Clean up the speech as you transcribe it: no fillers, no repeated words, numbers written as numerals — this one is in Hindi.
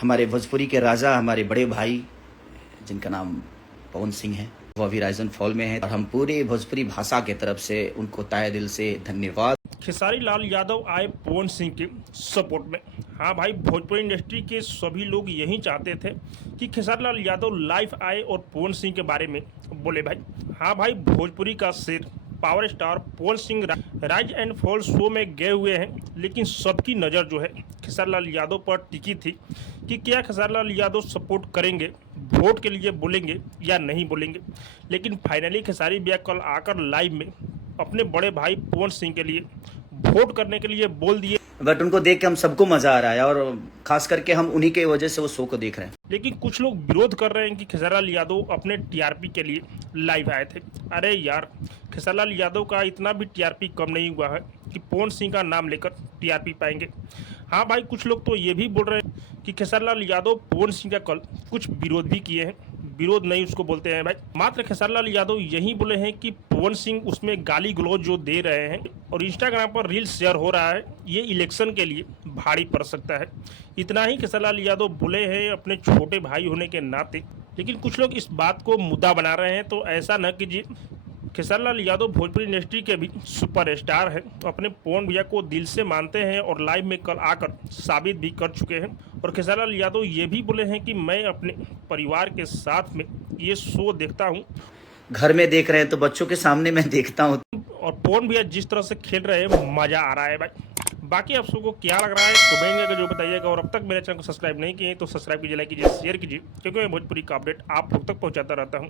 हमारे भोजपुरी के राजा, हमारे बड़े भाई जिनका नाम पवन सिंह है, वो अभी राइजन फॉल में है और हम पूरे भोजपुरी भाषा के तरफ से उनको तहे दिल से धन्यवाद। खेसारी लाल यादव आए पवन सिंह के सपोर्ट में। हाँ भाई, भोजपुरी इंडस्ट्री के सभी लोग यही चाहते थे कि खेसारी लाल यादव लाइव आए और पवन सिंह के बारे में बोले भाई। हाँ भाई, भोजपुरी का शेर power star Pawan Singh rise and fall show में गए हुए हैं, लेकिन सबकी नज़र जो है खेसारी लाल यादव पर टिकी थी कि क्या खेसारी लाल यादव सपोर्ट करेंगे, वोट के लिए बोलेंगे या नहीं बोलेंगे। लेकिन फाइनली खेसारी भैया कल आकर लाइव में अपने बड़े भाई पवन सिंह के लिए वोट करने के लिए बोल दिए। बट उनको देख के हम सबको मजा आ रहा है और खास करके हम उन्हीं के वजह से वो शो को देख रहे हैं। लेकिन कुछ लोग विरोध कर रहे हैं कि खेसारी लाल यादव अपने टीआरपी के लिए लाइव आए थे। अरे यार, खेसारी लाल यादव का इतना भी टीआरपी कम नहीं हुआ है कि पवन सिंह का नाम लेकर टीआरपी पाएंगे। हाँ भाई, कुछ लोग तो ये भी बोल रहे हैं कि खेसारी लाल यादव पवन सिंह का कल कुछ विरोध भी किए हैं। विरोध नहीं उसको बोलते हैं भाई, मात्र खेसारी लाल यादव यही बोले हैं कि पवन सिंह उसमें गाली गलौज जो दे रहे हैं और इंस्टाग्राम पर रील शेयर हो रहा है, ये इलेक्शन के लिए भारी पड़ सकता है। इतना ही खेसारी लाल यादव बोले हैं अपने छोटे भाई होने के नाते। लेकिन कुछ लोग इस बात को मुद्दा बना रहे हैं, तो ऐसा न कीजिए। खेसारी लाल यादव भोजपुरी इंडस्ट्री के भी सुपरस्टार हैं, अपने पवन भैया को दिल से मानते हैं और लाइव में कल आकर साबित भी कर चुके हैं। और खेसारी लाल यादव ये भी बोले हैं कि मैं अपने परिवार के साथ में ये शो देखता हूँ। घर में देख रहे हैं तो बच्चों के सामने मैं देखता हूँ। और पवन भैया जिस तरह से खेल रहे हैं, मजा आ रहा है भाई। बाकी आप सबको क्या लग रहा है कमेंट करके जो बताइएगा। और अब तक मेरे चैनल को सब्सक्राइब नहीं किए तो सब्सक्राइब कीजिए, लाइक कीजिए, शेयर कीजिए, क्योंकि मैं भोजपुरी का अपडेट आप लोग तक पहुंचाता रहता हूं।